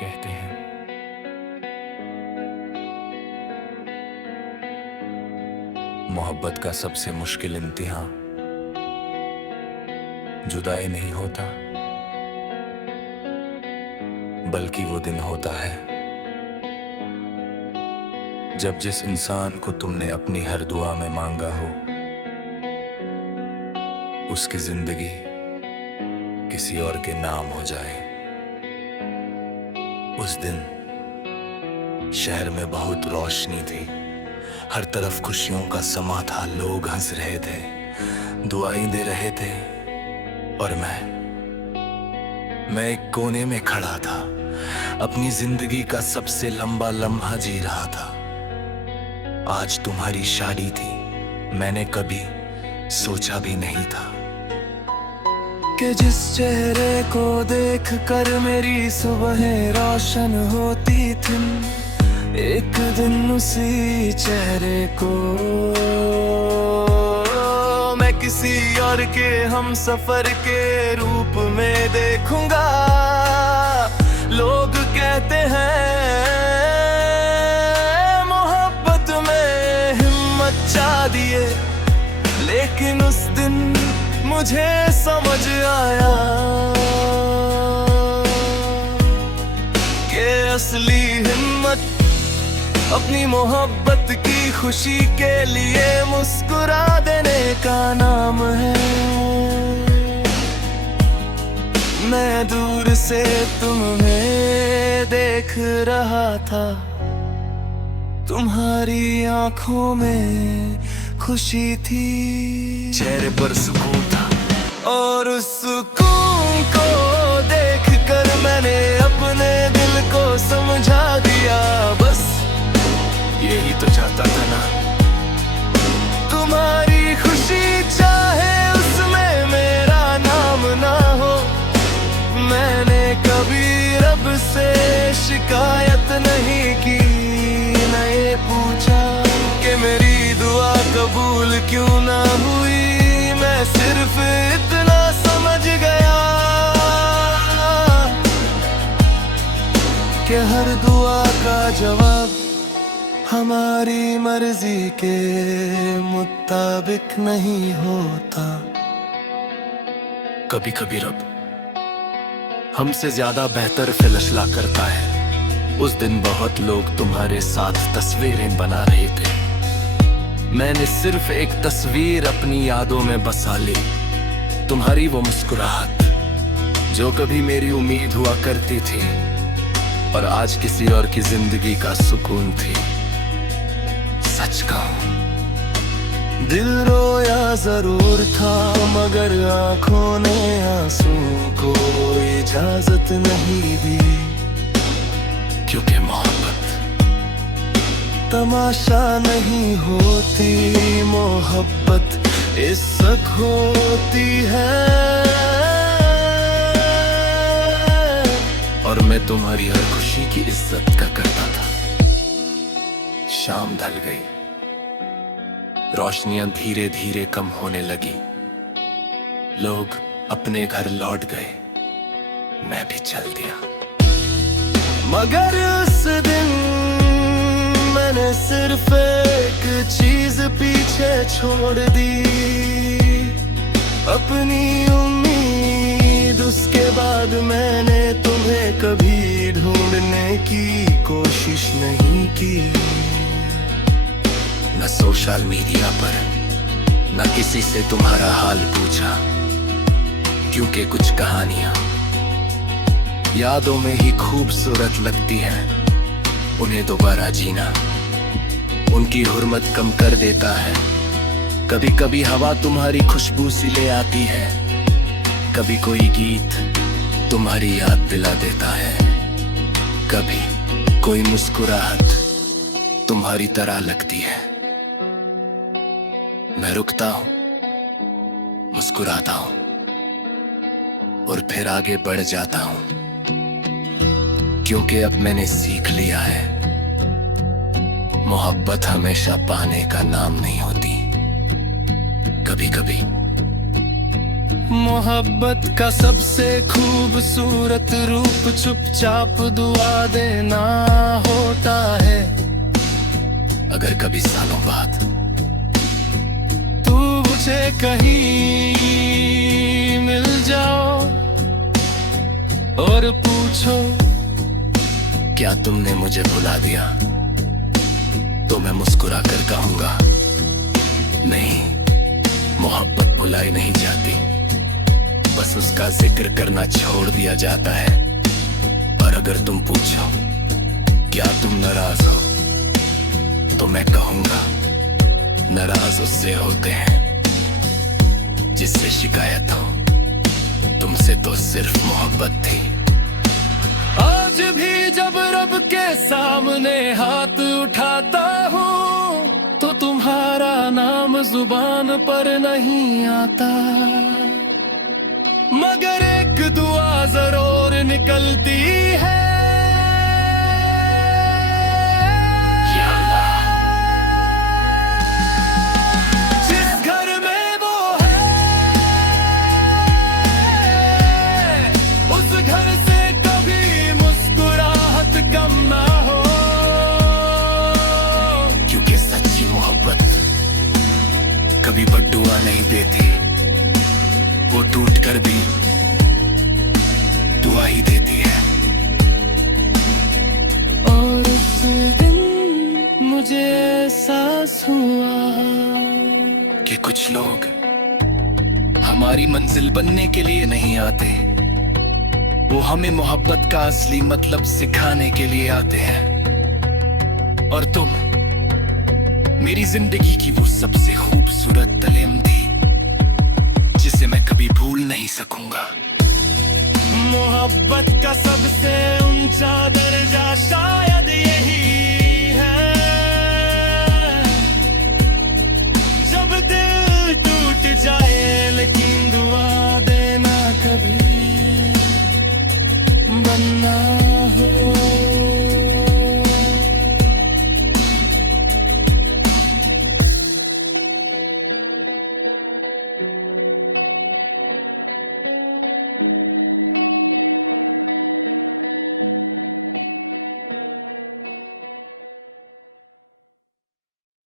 कहते हैं। मोहब्बत का सबसे मुश्किल इम्तिहान जुदाई नहीं होता, बल्कि वो दिन होता है जब जिस इंसान को तुमने अपनी हर दुआ में मांगा हो, उसकी जिंदगी किसी और के नाम हो जाए। उस दिन शहर में बहुत रोशनी थी, हर तरफ खुशियों का समा था, लोग हंस रहे थे, दुआएं दे रहे थे, और मैं एक कोने में खड़ा था, अपनी जिंदगी का सबसे लंबा लम्हा जी रहा था। आज तुम्हारी शादी थी, मैंने कभी सोचा भी नहीं था कि जिस चेहरे को देख कर मेरी सुबहें रोशन होती थी, एक दिन उसी चेहरे को मैं किसी और के हम सफर के रूप में देखूंगा। लोग कहते हैं मोहब्बत में हिम्मत चाहिए, लेकिन उस दिन मुझे समझ आया कि असली हिम्मत अपनी मोहब्बत की खुशी के लिए मुस्कुरा देने का नाम है। मैं दूर से तुम्हें देख रहा था, तुम्हारी आंखों में खुशी थी, चेहरे पर सुकून था, और उस सुकून को देखकर मैंने अपने दिल को समझा दिया। बस यही तो चाहता था ना, तुम्हारी खुशी चाहे उसमें मेरा नाम ना हो। मैंने कभी रब से शिकायत नहीं की, न ये पूछा कि मेरी दुआ कबूल क्यों ना हुई। मैं सिर्फ इतना समझ गया कि हर दुआ का जवाब हमारी मर्जी के मुताबिक नहीं होता। कभी कभी रब हमसे ज्यादा बेहतर फैसला करता है। उस दिन बहुत लोग तुम्हारे साथ तस्वीरें बना रहे थे, मैंने सिर्फ एक तस्वीर अपनी यादों में बसा ली, तुम्हारी वो मुस्कुराहट जो कभी मेरी उम्मीद हुआ करती थी, और आज किसी और की जिंदगी का सुकून थी। सच कहूं, दिल रोया जरूर था, मगर आंखों ने आंसू को इजाजत नहीं दी, क्योंकि मोहब्बत तमाशा नहीं होती, मोहब्बत इज्जत होती है। और मैं तुम्हारी हर खुशी की इज्जत का करता था। शाम ढल गई, रोशनियां धीरे धीरे कम होने लगी, लोग अपने घर लौट गए, मैं भी चल दिया। मगर उस दिन मैंने सिर्फ एक चीज पीछे छोड़ दी, अपनी उम्मीद। उसके बाद मैंने तुम्हें कभी ढूंढने की कोशिश नहीं की, न सोशल मीडिया पर, न किसी से तुम्हारा हाल पूछा, क्योंकि कुछ कहानियां यादों में ही खूबसूरत लगती हैं, उन्हें दोबारा जीना उनकी हुर्मत कम कर देता है। कभी कभी हवा तुम्हारी खुशबू सी ले आती है, कभी कोई गीत तुम्हारी याद दिला देता है, कभी कोई मुस्कुराहट तुम्हारी तरह लगती है। मैं रुकता हूं, मुस्कुराता हूं, और फिर आगे बढ़ जाता हूं, क्योंकि अब मैंने सीख लिया है, मोहब्बत हमेशा पाने का नाम नहीं होती, कभी कभी मोहब्बत का सबसे खूबसूरत रूप चुपचाप दुआ देना होता है। अगर कभी सालों बाद तू मुझे कहीं मिल जाओ और पूछो क्या तुमने मुझे भुला दिया, तो मैं मुस्कुरा कर कहूंगा नहीं, मोहब्बत भुलाई नहीं जाती, बस उसका जिक्र करना छोड़ दिया जाता है। और अगर तुम पूछो क्या तुम नाराज हो, तो मैं कहूंगा नाराज उससे होते हैं जिससे शिकायत हो, तुमसे तो सिर्फ मोहब्बत थी। आज भी जब रब के सामने हाथ उठाता हूँ तो तुम्हारा नाम जुबान पर नहीं आता, मगर एक दुआ जरूर निकलती है। जिस घर में वो है उस घर से कभी मुस्कुराहट कम ना हो, क्योंकि सच्ची मोहब्बत कभी बद्दुआ नहीं देती, वो टूट कर भी दुआ ही देती है। और उस दिन मुझे एहसास हुआ कि कुछ लोग हमारी मंजिल बनने के लिए नहीं आते, वो हमें मोहब्बत का असली मतलब सिखाने के लिए आते हैं। और तुम मेरी जिंदगी की वो सबसे खूबसूरत तालीम थी जिसे मैं कभी भूल नहीं सकूंगा। मोहब्बत का सबसे ऊंचा दर्जा शायद